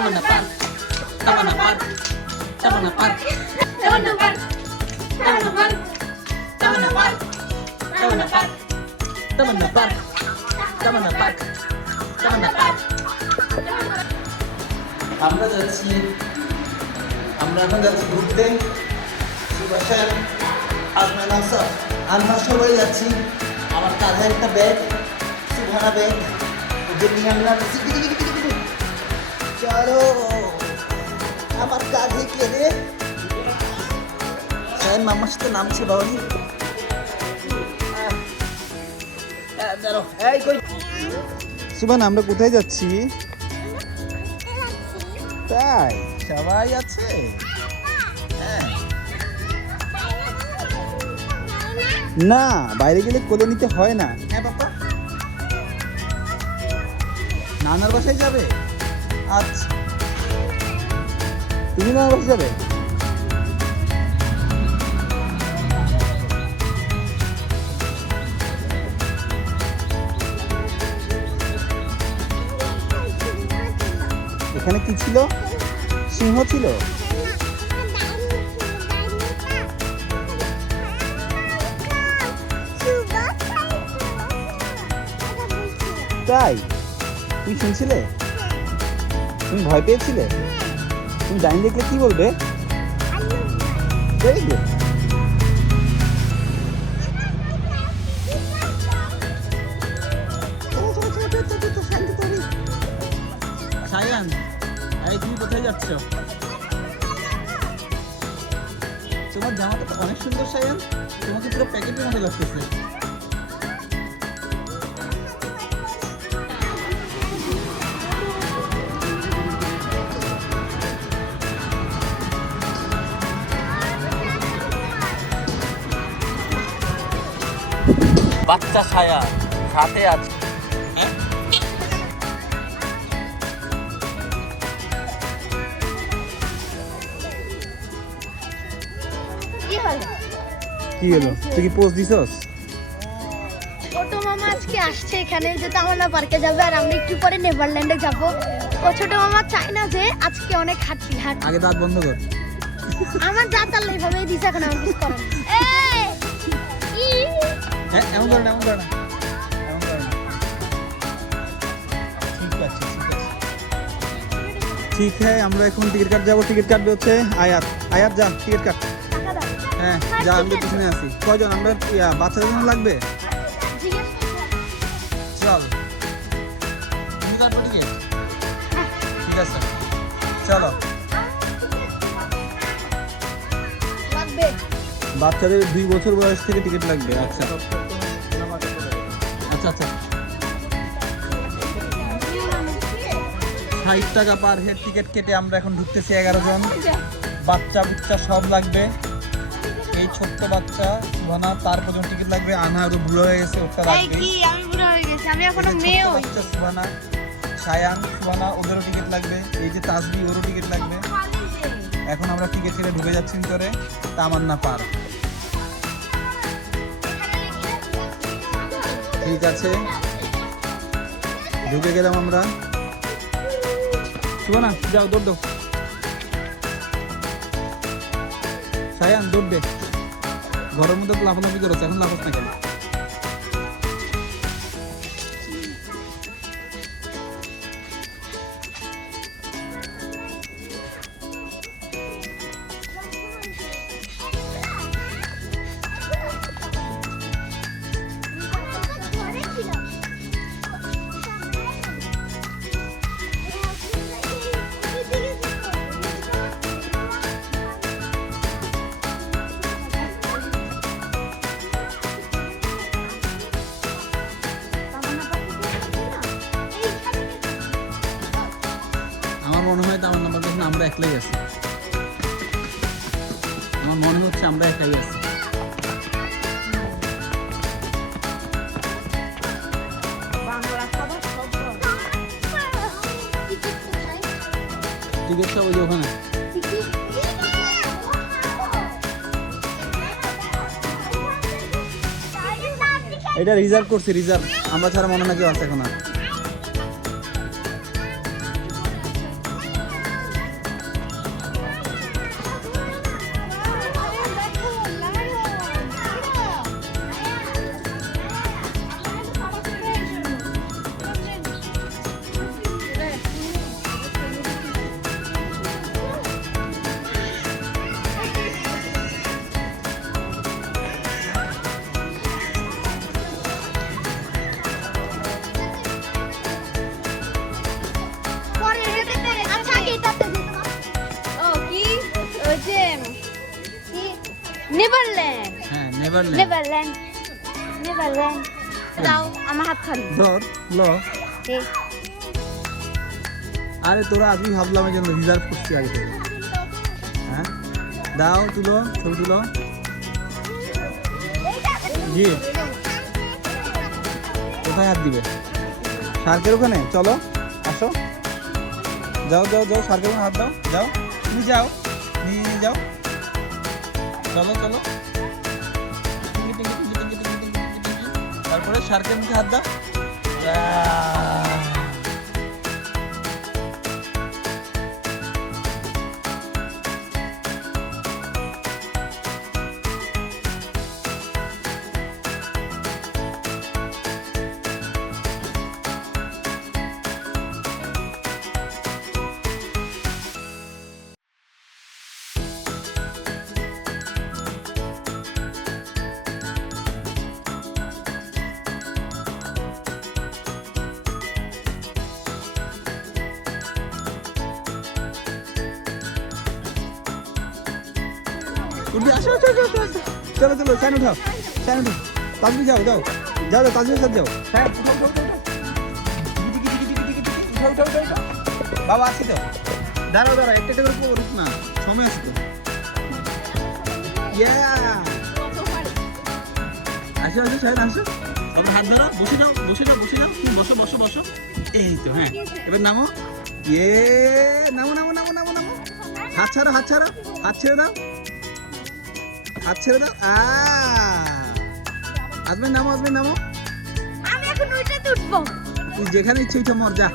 Tamanna Park. Tamanna Park. Tamanna Park. Tamanna Park. Tamanna Park. Tamanna Park. Tamanna Park. Tamanna Park. Tamanna Park. Tamanna Park. আমরা এখন যাচ্ছি ঘুরতে। সুবাসের Ajman Asad আমরা সবাই যাচ্ছি। আমার কাঁধে একটা ব্যাগ, সুভানা ব্যাগ, ওদের নিয়ে আমরা চলো আমার কাঁধে কেঁদে সাহেব মামার সাথে নামছে বাবানি। সুবান আমরা কোথায় যাচ্ছি? তাই সবাই আছে? হ্যাঁ। না, বাইরে গেলে কোলে নিতে হয় না। হ্যাঁ বাবা, নানার বাসায় যাবে? আচ্ছা, তুমি নানার বাসায় যাবে? এখানে কি ছিল? সিংহ ছিল? তাই? তুমি শুনছিলে? তুমি ভয় পেয়েছিলে? তুমি ডাইনি দেখলে কি বলবে? Very good. সায়ান, এই তুমি কোথায় যাচ্ছ? তোমার জামাটা তো অনেক সুন্দর সায়ান, তোমাকে পুরো প্যাকেটের মতো লাগতেছে। বাচ্চা সায়ান সাথে আছে। হ্যাঁ, কি হলো? তুই কি পোস্ট দিছস? ছোট মামা আজকে আসছে এখানে, যে তামান্না পার্কে যাবে আর আমরা একটু পরে নেভারল্যান্ডে যাব। ও ছোট মামা চায় না যে আজকে অনেক হাঁটছি। আগে দাঁত বন্ধ কর। আমার দাঁত আল্লাহ এইভাবেই দিছে, এখন আমি কিছু করার নেই। হ্যাঁ, এমন করে না, এমন করে না, এমন করে না। ঠিক আছে, ঠিক আছে, ঠিক হ্যাঁ। আমরা এখন টিকিট কাট যাবো। টিকিট কাটবে হচ্ছে আয়াত। আয়াত যা টিকিট কাট। হ্যাঁ যা, আমি পিছনে আছি। কয়জন আমরা? বাচ্চাদের জন্য লাগবে। চল, তুমি কাটবো টিকিট? ঠিক আছে, চলো। বাচ্চাদের 2 বছর বয়স থেকে টিকিট লাগবে। আচ্ছা আচ্ছা আচ্ছা, 60 টাকা পার হেড টিকিট কেটে আমরা এখন ঢুকতেছি 11 জন। বাচ্চা বুচ্চা সব লাগবে। এই ছোট্ট বাচ্চা সুহানা, তার পর্যন্ত টিকিট লাগবে। আনহা আরো বুড়ো হয়ে গেছে, ওটা লাগবে। আমি বুড়ো হয়ে গেছি, আমি এখনো মেয়ে হই। বাচ্চা সুহানা, সায়ান, সুহানা, ওদেরও টিকিট লাগবে। এই যে তাসবি, ওরও টিকিট লাগবে। এখন আমরা টিকিট কেটে ঢুকে যাচ্ছি ভিতরে তামান্না পার্ক। ঠিক আছে, ঢুকে গেলাম আমরা। সুহানা যাও, দৌড় দাও। সায়ান দৌড় দে। ঘরের মধ্যে লাফালাফি করেছে, এখন লাফাস না কেন? আমার মনে হয় আমার নাম্বার দেখুন আমরা একলাই আছি। আমার মনে হচ্ছে আমরা একাই আছি। টিকিট সব ওই যে ওখানে। এটা রিজার্ভ করছি, রিজার্ভ। আমরা ছাড়া মনে না কেউ আছে এখন আর। নেভারল্যান্ড হ্যাঁ নেভারল্যান্ড। নেভারল্যান্ড নেভারল্যান্ড দাও আমার হাত খালি ধর ল। আরে তোরা আজকে ভাবলাম এই জন্য রিজার্ভ করছি আগে থেকে। হ্যাঁ দাও তুলো, ছবি তুলো। জি কোথায় হাত দিবে? শার্কের ওখানে চলো, আসো, যাও যাও যাও, শার্কের ওখানে হাত দাও, যাও তুমি যাও, নিয়ে যাও, চলো চলো। টিঙ্গি, টিঙ্গি, টিঙ্গি, টিঙ্গি, টিঙ্গি, টিঙ্গি, টিঙ্গি, টিঙ্গি। তারপরে শার্কের মুখে হাত দাও। উঠে আসো আসো আসো আসো, আসো। চলো চলো, সাইন উঠাও, সাইন উঠাও, তাজবি যাও যাও যাও যাও, তাজবির সাথে যাও। হ্যাঁ উঠাও উঠাও উঠাও, উঠাও উঠাও উঠাও, বাবা আসি তো, দাঁড়াও দাঁড়াও, একটা একটা করে রুক না, সময় আছে তো। আসো আসো সাইন আসো, আবার হাত ধরো, বসে যাও বসে যাও বসে যাও, তুমি বসো বসো বসো, এই তো। হ্যাঁ এবার নামো, নামো নামো নামো নামো নামো, হাত ছাড়ো হাত ছাড়ো, হাত ছেড়ে দাও, হাত ছেড়ে দাও। আসবেন নামো, আসবেন নামো। আমি এখন ওইটাতে উঠবো। তুই যেখানে ইচ্ছে উঠে মর যা।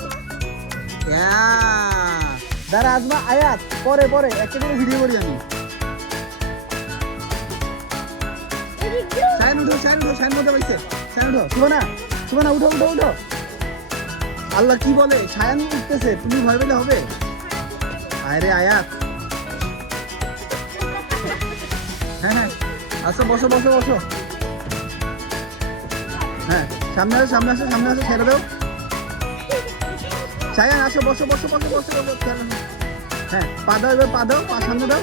দাঁড়া আসবা আয়াত, পরে পরে একটা করে ভিডিও করি আমি। সাইন উঠো সাইন উঠো, সাইন মধ্যে পাইছে, সাইন উঠো, শুভনা শুভনা উঠো উঠো উঠো। আল্লাহ কি বলে, সায়ান উঠতেছে, তুমি ভয় পেলে হবে? আরে আয়াত, হ্যাঁ হ্যাঁ আসো, বসো বসো বসো। হ্যাঁ সামনে আসো সামনে আসো সামনে আসো, ছেড়ে দাও। সায়ান আসো, বসো বসো বসো বসো বসো। হ্যাঁ পা দাও, এবার পা দাও, পা সামনে দাও।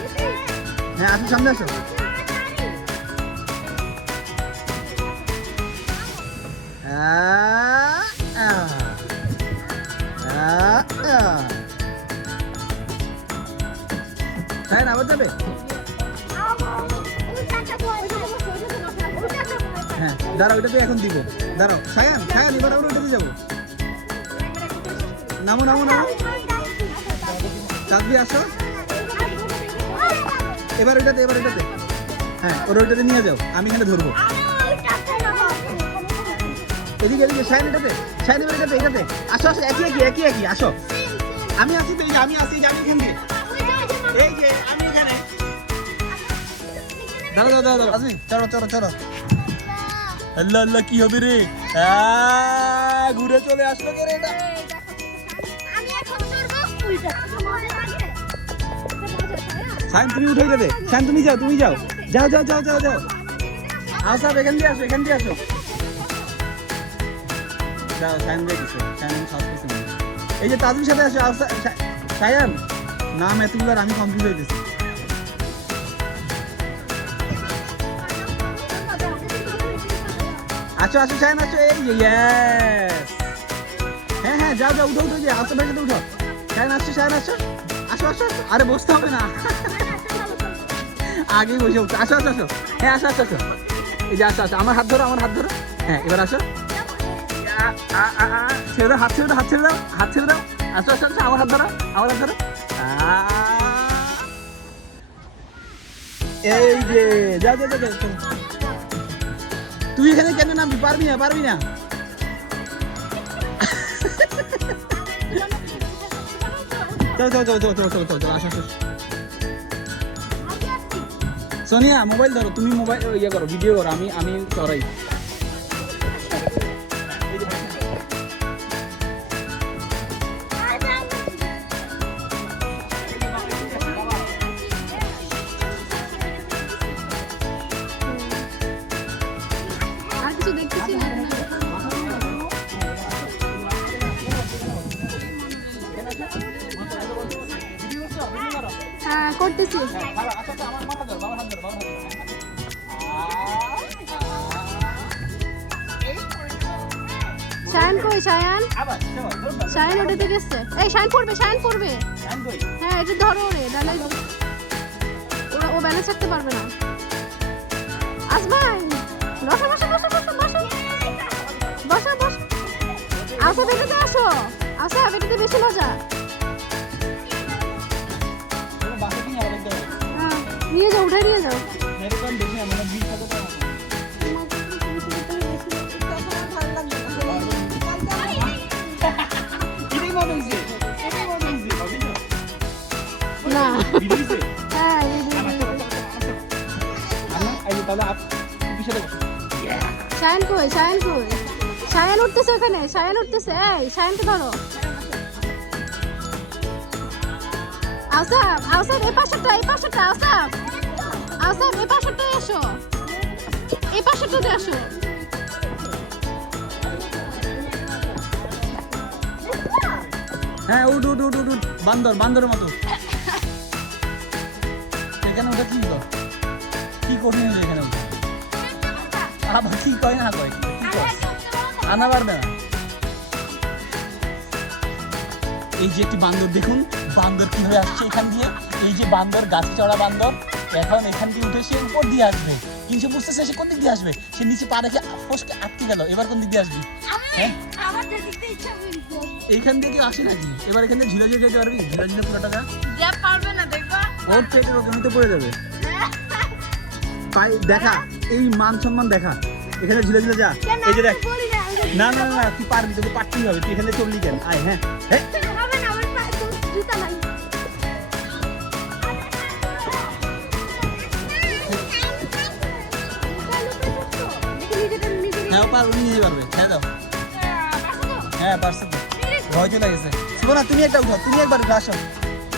হ্যাঁ আসো সামনে আসো। সায়ান আবার যাবে? হ্যাঁ দাঁড়াও, ওইটাতে এখন দিব, দাঁড়াও। সায়ান সায়ান এবার আমরা ওইটাতে যাবো। নামো নামো নামো, তাজবি আসো, এবার ওইটাতে, এবার ওইটাতে। হ্যাঁ ওর ওইটাতে নিয়ে যাও, আমি এখানে ধরবো। এদিকে এদিকে, সাইন এটাতে, সাইন এবার এটাতে, এটাতে আসো আসো, একই একই একই একই, আসো। আমি আছি তো, এই যে আমি আছি, এই যে আমি এখান দিয়ে, এই যে আমি এখানে। দাঁড়া দাঁড়া দাঁড়া, আসবি, চলো চলো চলো। আল্লাহ আল্লাহ, কি হবে রে? ঘুরে চলে আসলো কে রে এটা? আমি এখন চড়বো উল্টা। সাইন তুমি উঠে যাবে, সাইন তুমি যাও, তুমি যাও, যাও যাও যাও যাও যাও। আসো এখান দিয়ে আসো, এখান দিয়ে আসো। যাও সাইন দিয়ে দিছো, সাইন সাহস করছে না। এই যে তাজুর সাথে আসো, সায়ান নাম এতগুলার আমি কমপ্লিট হয়ে গেছি। আসো আসো সায়ান আসো, এই যে ইয়েস। হ্যাঁ হ্যাঁ যাও যাও, উঠো উঠো, যে আসো ভাই সাথে উঠো। সায়ান আসো, সায়ান আসো, আসো আসো আসো। আরে বসতে হবে না, আগেই বসে উঠছো। আসো আসো আসো, হ্যাঁ আসো আসো আসো, এই যে আসো আসো, আমার হাত ধরো, আমার হাত ধরো। হ্যাঁ এবার আসো, ছেড়ে দাও, হাত ছেড়ে দাও, হাত ছেড়ে দাও, হাত ছেড়ে দাও। আসো আসো আসো, আমার হাত ধরো, আমার হাত ধরো। এই যে যাও যাও যাও, তুই এখানে কেন নামবি? পারবি না পারবি না। চলো চলো চলো চলো চলো চলো চলো, আসো আসো। সোনিয়া মোবাইল ধরো, তুমি মোবাইল ইয়ে করো, ভিডিও করো, আমি আমি চড়াই। আর কিছু দেখতেছি না। হ্যাঁ করতেছি। আমার মাথা ধর, বাবার হাত ধর, বাবার হাত ধর। শায়ান কই শায়ান? আবার শায়ান ওটাতে গেছে। এই শায়ান পড়বে, শায়ান পড়বে। হ্যাঁ এটা ধরো রে, নাহলে ও ব্যালেন্স রাখতে পারবে না। আসবাই বসো বসো বসো বসো বসো বসো বসো। আসো বেটিতে আসো, আসো বেটিতে বেশি মজা। হ্যাঁ নিয়ে যাও, উঠে নিয়ে যাও। না হ্যাঁ শায়ান কই, শায়ান কই? শায়ান উঠতেছে ওখানে, শায়ান উঠতেছে। এই শায়ানকে ধরো। আসাব, আসাব এই পাশেরটা, এই পাশেরটা। আসাব, আসাব এই পাশেরটায় এসো, এই পাশেরটাতে আসো। হ্যাঁ উঠ উঠ উঠ উঠ উঠ। বান্দর, বান্দরের মতো। এখানে ওটা কি কর, কি কঠিন হলো এখানে ওঠা? আবার কি কয় না কয়, কি কয় আনা পারবে না। এই যে একটি বান্দর দেখুন, বান্দর কিভাবে আসছে এখান দিয়ে। এই যে বান্দর, গাছে চড়া বান্দর, এখন এখান দিয়ে উঠে সে উপর দিয়ে আসবে। কিন্তু বুঝতেছে সে কোন দিক দিয়ে আসবে। সে নিচে পা রেখে ফসকে আটকে গেল। এবার কোন দিক দিয়ে আসবি? হ্যাঁ এইখান থেকে আসে নাকি? এবার এখান থেকে ঝুলে ঝুলে যেতে পারবি? ঝুলে ঝুলে পুরোটা যা পারবে না দেখবা। ওর পেটের জমিতে পড়ে যাবে। পাই দেখা, এই মান সম্মান দেখা। এখানে ঝুলে ঝুলে যা। এই যে দেখ, না না না তুই পারবি, তোকে পারতেই হবে। তুই এখানে চললি কেন? আয় হ্যাঁ হ্যাঁ হবে না, আমার পায়ে তো জুতা নাই। হ্যাঁ পার, উনি নিয়ে পারবে। হ্যাঁ দাও, হ্যাঁ পারছে তো। ভয় চলে গেছে। সুবর্ণা তুমি একটা উঠো, তুমি একবার উঠো, আসো।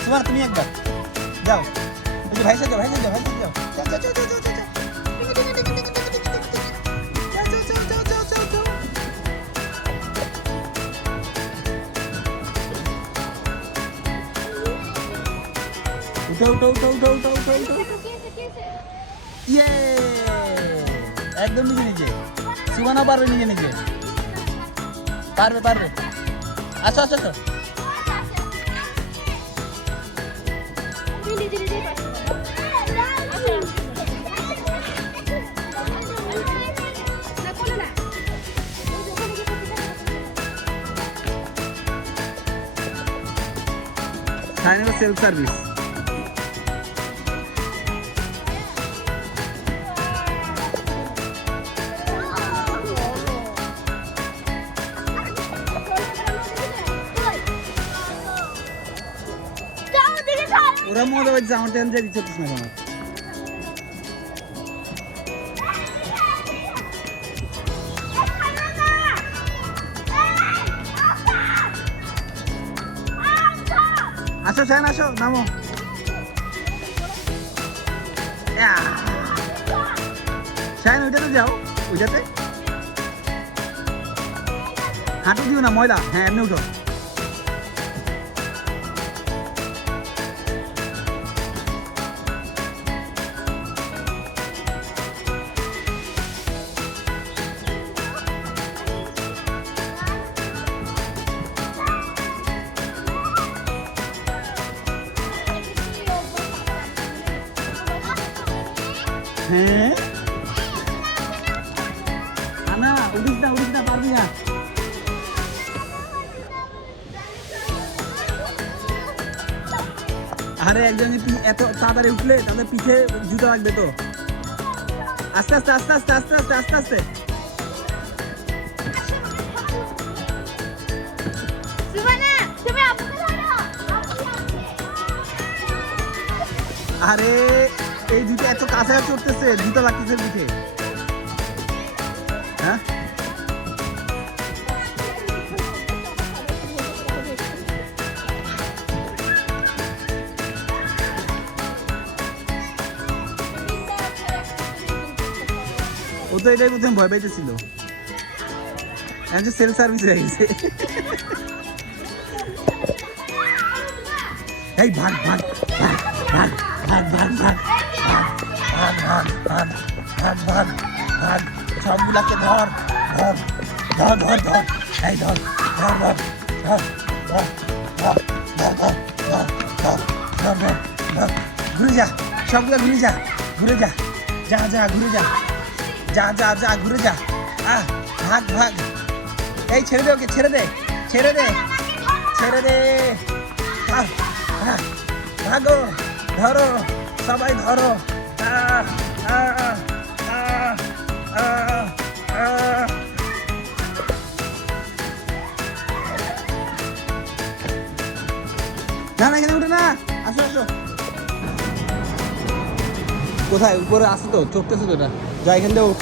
সুবর্ণা তুমি একবার যাও। ওই যে ভাই সাথে যাও, ভাই সাথে যাও, ভাই সাথে যাও। যাও যাও যাও যাও যাও যাও। উঠো উঠো উঠো উঠো উঠো উঠো উঠো। ইয়ে একদম নিজে নিজে। সুবর্ণা পারবে নিজে নিজে, পারবে পারবে। আসো আসো আসো। Sign self service. ওরা মজা পাচ্ছে, আমার টেন দিয়ে দিচ্ছে না কেন? আসো শান, আসো নামো। শান ওইটাতে যাও, ওইটাতে হাঁটু দিও না, ময়লা। হ্যাঁ এমনি উঠো। হ্যাঁ আনা, উঠিস না পারবি না। আরে একজন এত তাড়াতাড়ি উঠলে তাদের পিঠে জুতো লাগবে তো। আস্তে আস্তে আস্তে আস্তে আস্তে আস্তে আস্তে আস্তে। আরে এই জুতো এত কাছাকাছি উঠতেছে, জুতো লাগতেছে পিঠে। হ্যাঁ ও তো এটাই প্রথমে ভয় পাইতেছিল। এখন যে সেলফ সার্ভিস হয়ে গেছে। এই ভাগ ভাগ ভাগ ভাগ ভাগ ভাগ ভাগ ভাগ ভাগ ভাগ ভাগ ভাগ ভাগ সবগুলাকে ধর ধর ধর ধর ধর এই ধর ধর ধর ধর ধর ধর ধর ধর ধর ধর ধর ধর ধর ঘুরে যা সবগুলো ঘুরে যা ঘুরে যা যা যা ঘুরে যা যা যা যা ঘুরে যা ভাগ ভাগ এই ছেড়ে দে ওকে ছেড়ে দে ছেড়ে দে ছেড়ে দে ভাগো ধরো সবাই ধরো না না এখানে উঠে না আসো আসো কোথায় উপরে আসো তো চড়তেছে তো এটা যা এখান থেকে উঠ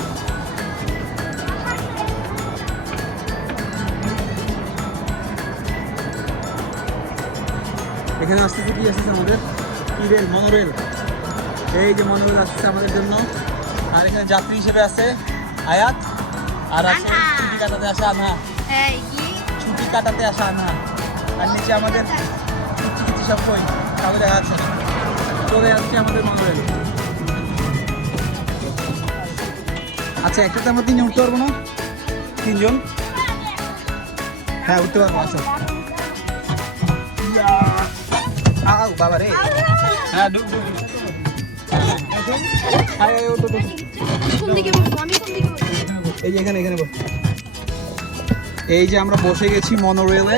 এখানে আসতেছে কি আসতেছে আমাদের কি রেল মনোরেল এই যে মনোরেল আসতেছে আমাদের জন্য আর এখানে যাত্রী হিসেবে আছে আয়াত আর আছে ছুটি কাটাতে আসা আনহা ছুটি কাটাতে আসা আনহা আর নিচে আমাদের কিছু সব কই কাগজ দেখা যাচ্ছে না চলে আসছে আমাদের মনোরেল আচ্ছা একটাতে আমরা তিনজন উঠতে পারবো না তিনজন হ্যাঁ উঠতে পারবো আসো আউ বাবা রে হ্যাঁ ডুব ডুব এই যে এখানে এখানে এই যে আমরা বসে গেছি মনোরেলে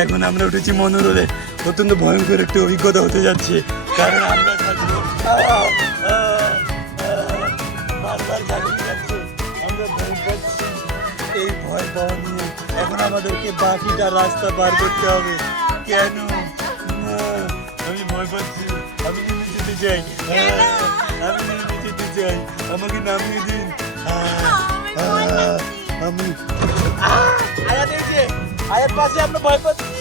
এখন আমরা উঠেছি মনোরেলে অত্যন্ত ভয়ঙ্কর একটা অভিজ্ঞতা হতে যাচ্ছে কারণ আমরা আমরা ভয় পাচ্ছি এই ভয় পাওয়া নিয়ে এখন আমাদেরকে বাকিটা রাস্তা পার করতে হবে কেন আমি ভয় পাচ্ছি আমি নেমে যেতে চাই আমি নেমে যেতে চাই আমাকে নামিয়ে দিন আমি আয়াত এই যে আয়াত পাশে আমরা ভয় পাচ্ছি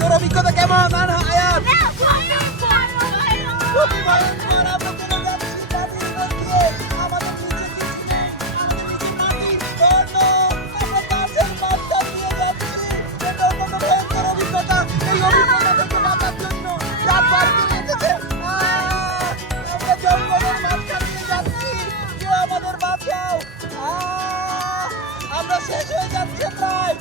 তোর অভিজ্ঞতা কেমন আয়াত খুবই ভয়ঙ্কর আমরা চলে যাচ্ছি পানির মধ্যে আমাদের নিচে কিছু নেই আমরা গাছের মাথা দিয়ে যাচ্ছি এটা কত ভয়ঙ্কর অভিজ্ঞতা এই অভিজ্ঞতা থেকে বাঁচার জন্য রাত পার করে এসেছে আমরা জঙ্গলের মাথা দিয়ে যাচ্ছি কেউ আমাদের বাঁচাও আমরা শেষ হয়ে যাচ্ছে প্রায়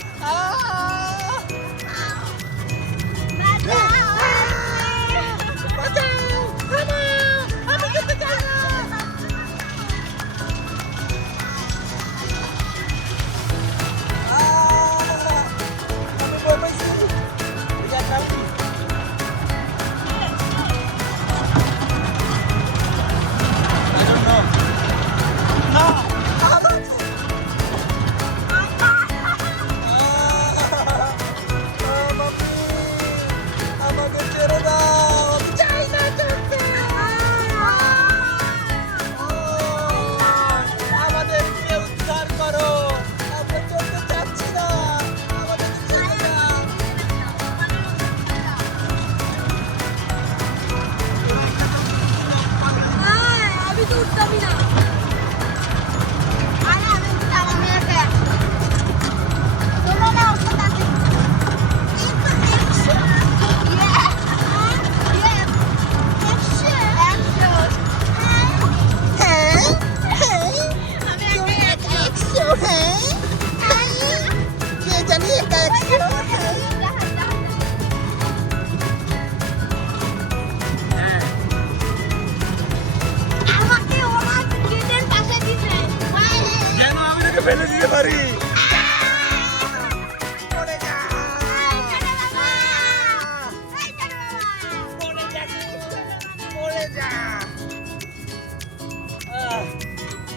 ফেলে দিতে পারি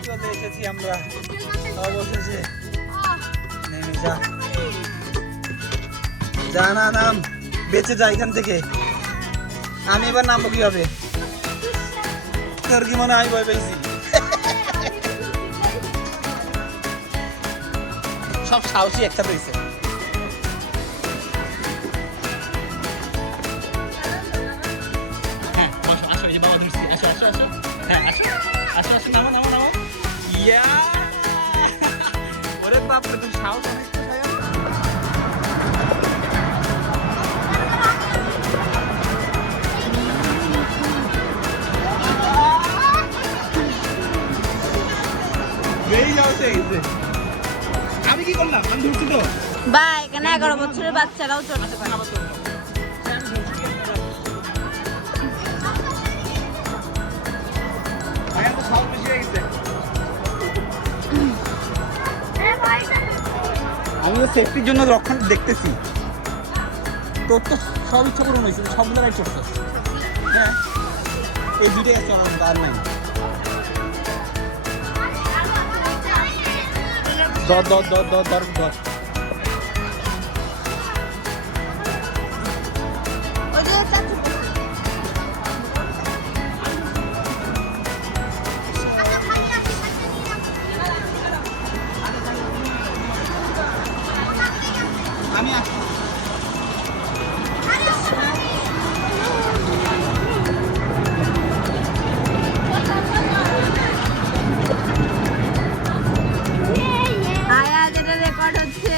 চলে এসেছি আমরা অবশেষে নেমে যা না নাম বেঁচে যা এখান থেকে আমি এবার নামবো কিভাবে তোর কি মনে হয় ভয় পেয়েছি সব সাহসী একসাথে হয়েছে। হ্যাঁ আসো আসো, এই যে বাবা ধরছি, আসো আসো আসো, হ্যাঁ আসো আসো আসো, নামো নামো নামো। ইয়া ওরে বাপ রে, তুমি সাহস অনেক তো সায়া। বেরিয়ে যাও সে গেছে। আমি কি করলাম? আমি ধরছি তো। বা এখানে 11 বছরের বাচ্চারাও চড়তে পারে। আমি তো সেফটির জন্য রক্ষণ দেখতেছি। তোর তো সব ইচ্ছা পূরণ হয়েছে, সব জায়গায় চড়ছিস। হ্যাঁ এই দুইটাই আছে, আর নাই। ধর ধর ধর ধর ধর ধর। ওই যে চাচু আমি আসছি। আয়া যেটা রেকর্ড হচ্ছে।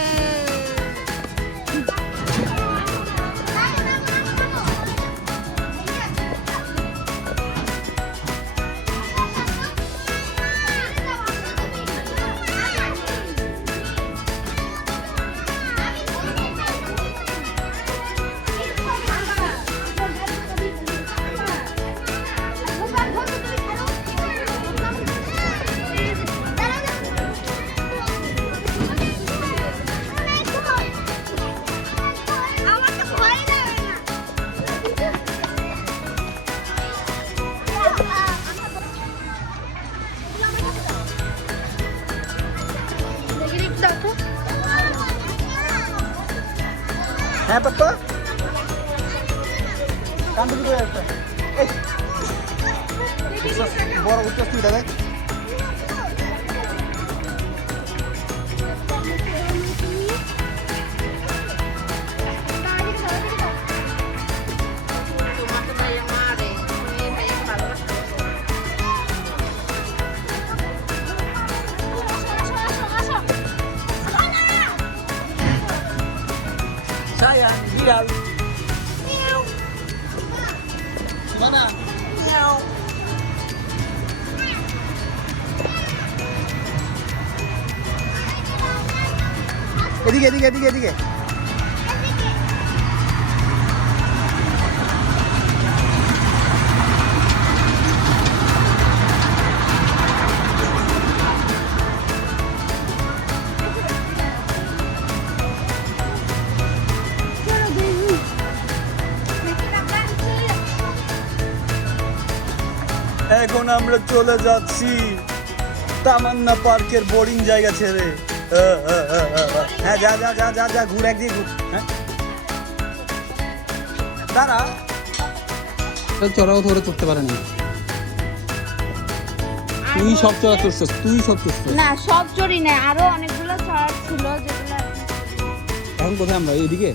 হ্যাঁ পাপ্পা, কান্দুলি করে একটা বড় উচ্চ স্পিডা দেখ। Sayang, viral. Gimana? এদিকে এদিকে এদিকে এদিকে। এখন আমরা চলে যাচ্ছি তামান্না পার্কের বোরিং জায়গা ছেড়ে। হ্যাঁ যা যা যা যা যা, ঘুর একদিকে ঘুর। হ্যাঁ দাঁড়া, চড়াও ধরে চড়তে পারে না। তুই সব চড়া চড়ছিস, তুই সব চড়ছিস। না সব চড়ি না, আরো অনেকগুলো চড় ছিল যেগুলো। এখন কোথায় আমরা? এইদিকে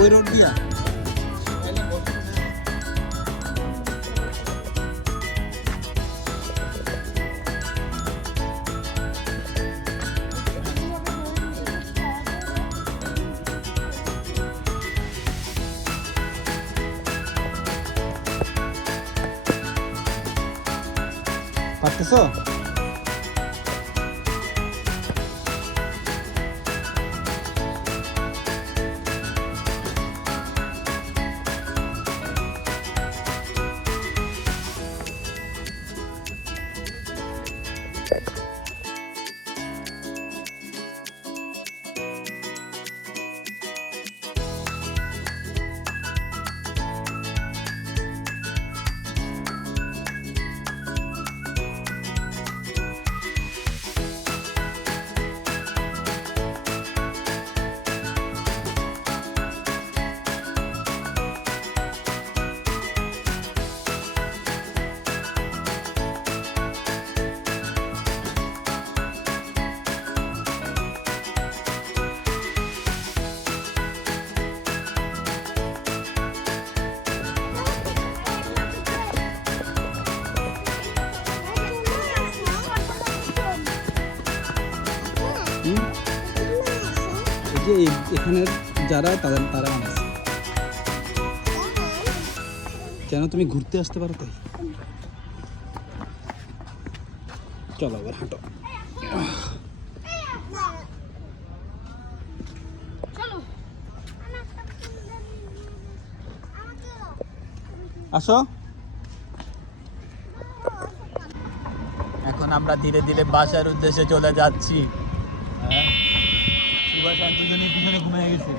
ওই রোড দিয়া। পারতেছো? এই যে এখানের যারা তারা আনাছে যেন তুমি ঘুরতে আসতে পারো তাই। চলো এবার হাঁটো। আসো। এখন আমরা ধীরে ধীরে বাসার উদ্দেশ্যে চলে যাচ্ছি। সুভাষ দুজনের পিছনে ঘুমিয়ে গেছে।